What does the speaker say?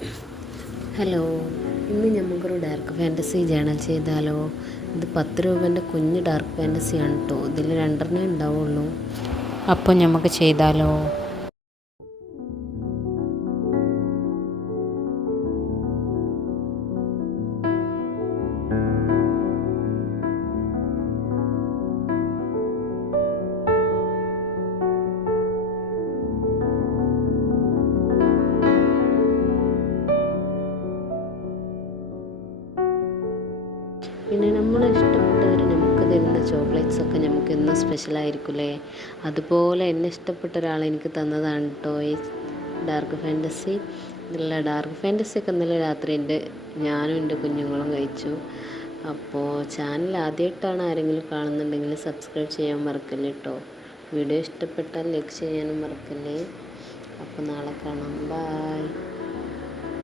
Hello, ഇന്ന് നമുക്കൊരു dark fantasy journal ചെയ്താലോ? ഇത് 10 രൂപേൻ്റെ കുഞ്ഞ് ഡാർക്ക് ഫാൻറ്റസിയാണ് കേട്ടോ. ഇതിൽ 2 ഉണ്ടാവുള്ളൂ. അപ്പോൾ നമുക്ക് ചെയ്താലോ? പിന്നെ നമ്മൾ ഇഷ്ടപ്പെട്ടവർ നമുക്ക് തരുന്ന ചോക്ലേറ്റ്സൊക്കെ നമുക്ക് ഇന്ന് സ്പെഷ്യലായിരിക്കില്ലേ? അതുപോലെ എന്നെ ഇഷ്ടപ്പെട്ട ഒരാൾ എനിക്ക് തന്നതാണ് കേട്ടോ ഈ ഡാർക്ക് ഫാൻറ്റസി. ഇതിലുള്ള ഡാർക്ക് ഫാൻറ്റസിയൊക്കെ ഇന്നലെ രാത്രി ഞാനും എൻ്റെ കുഞ്ഞുങ്ങളും കഴിച്ചു. അപ്പോൾ ചാനൽ ആദ്യമായിട്ടാണ് ആരെങ്കിലും കാണുന്നുണ്ടെങ്കിൽ സബ്സ്ക്രൈബ് ചെയ്യാൻ മറക്കല്ലേ കേട്ടോ. വീഡിയോ ഇഷ്ടപ്പെട്ടാൽ ലൈക്ക് ചെയ്യാനും മറക്കല്ലേ. അപ്പോൾ നാളെ കാണാം. ബായ്.